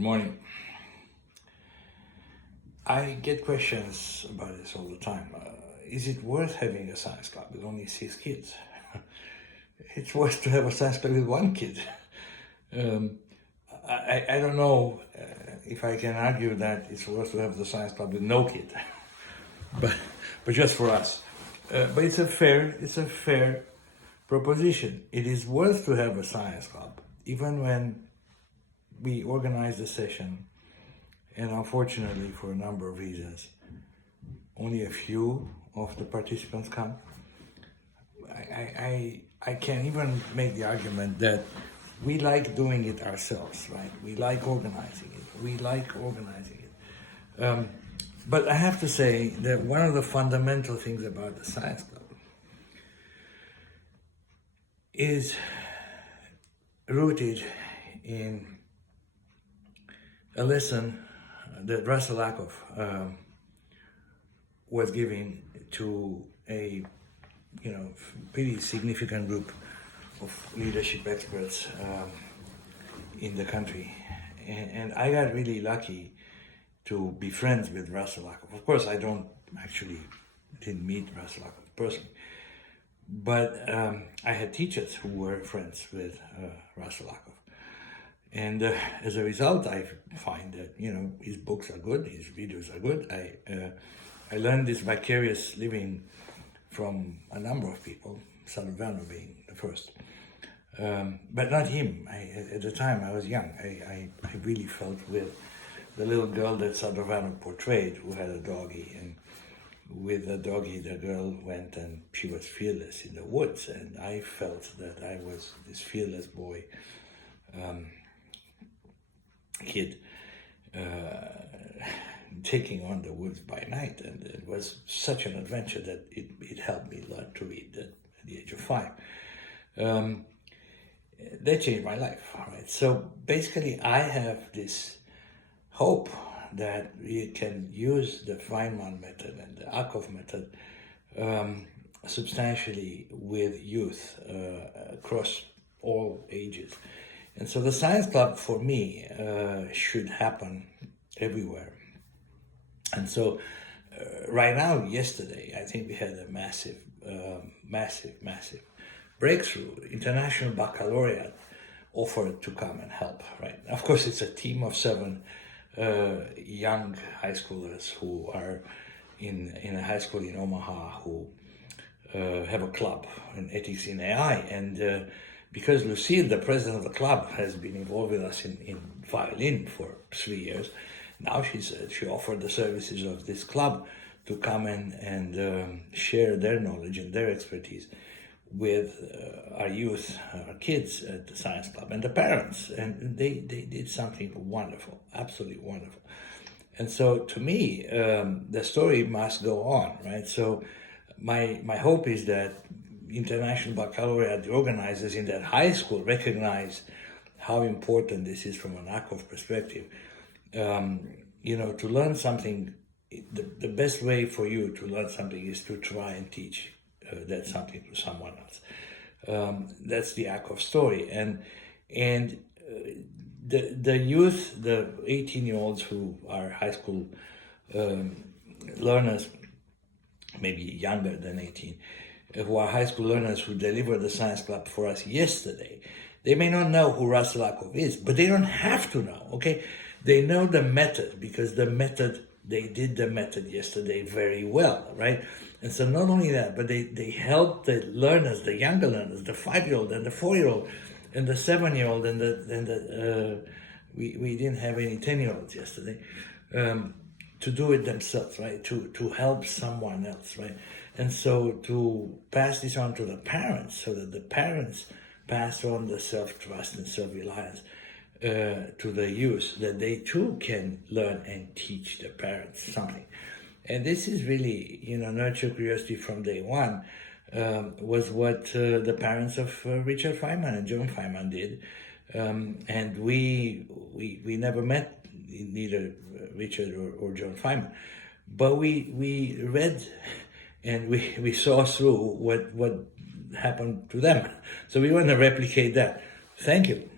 Good morning. I get questions about this all the time. Is it worth having a science club with only 6 kids? It's worth to have a science club with 1 kid. Um, I don't know if I can argue that it's worth to have the science club with no kid, but just for us. But it's a fair proposition. It is worth to have a science club, even when we organize the session, and unfortunately, for a number of reasons, only a few of the participants come. I can even make the argument that we like doing it ourselves, right? We like organizing it. But I have to say that one of the fundamental things about the Science Club is rooted in a lesson that Russell Lakoff was giving to a pretty significant group of leadership experts in the country, and I got really lucky to be friends with Russell Lakoff. Of course, I didn't meet Russell Lakoff personally, but I had teachers who were friends with Russell Lakoff. And as a result, I find that his books are good, his videos are good. I learned this vicarious living from a number of people, Sadovano being the first, but not him. At the time I was young. I really felt with the little girl that Sadovano portrayed, who had a doggy, and with the doggy, the girl went and she was fearless in the woods, and I felt that I was this fearless boy. Kid taking on the woods by night, and it was such an adventure that it helped me learn to read at the age of 5. That changed my life, right? So basically I have this hope that we can use the Feynman method and the Akov method substantially with youth across all ages. And so the Science Club, for me, should happen everywhere. And so right now, yesterday, I think we had a massive breakthrough. International Baccalaureate offered to come and help, right? Of course, it's a team of 7 young high schoolers who are in a high school in Omaha who have a club in ethics in AI. And because Lucille, the president of the club, has been involved with us in violin for 3 years, now she offered the services of this club to come and share their knowledge and their expertise with our youth, our kids at the Science Club, and the parents. And they did something wonderful, absolutely wonderful. And so to me, the story must go on, right? So my hope is that International Baccalaureate, the organizers in that high school, recognize how important this is from an Akov perspective. To learn something, the best way for you to learn something is to try and teach that something to someone else. That's the Akov story. And the youth, the 18-year-olds who are high school learners, maybe younger than 18, who are high school learners who delivered the Science Club for us yesterday, they may not know who Russell Lakoff is, but they don't have to know, okay? They know the method, because they did the method yesterday very well, right? And so not only that, but they helped the learners, the younger learners, the 5-year-old and the 4-year-old and the 7-year-old and we didn't have any 10-year-olds yesterday, to do it themselves, right? To help someone else, right? And so to pass this on to the parents, so that the parents pass on the self-trust and self-reliance to the youth, that they too can learn and teach the parents something. And this is really, nurture curiosity from day one, was what the parents of Richard Feynman and John Feynman did. And we never met neither Richard or John Feynman, but we read and we saw through what happened to them. So we want to replicate that. Thank you.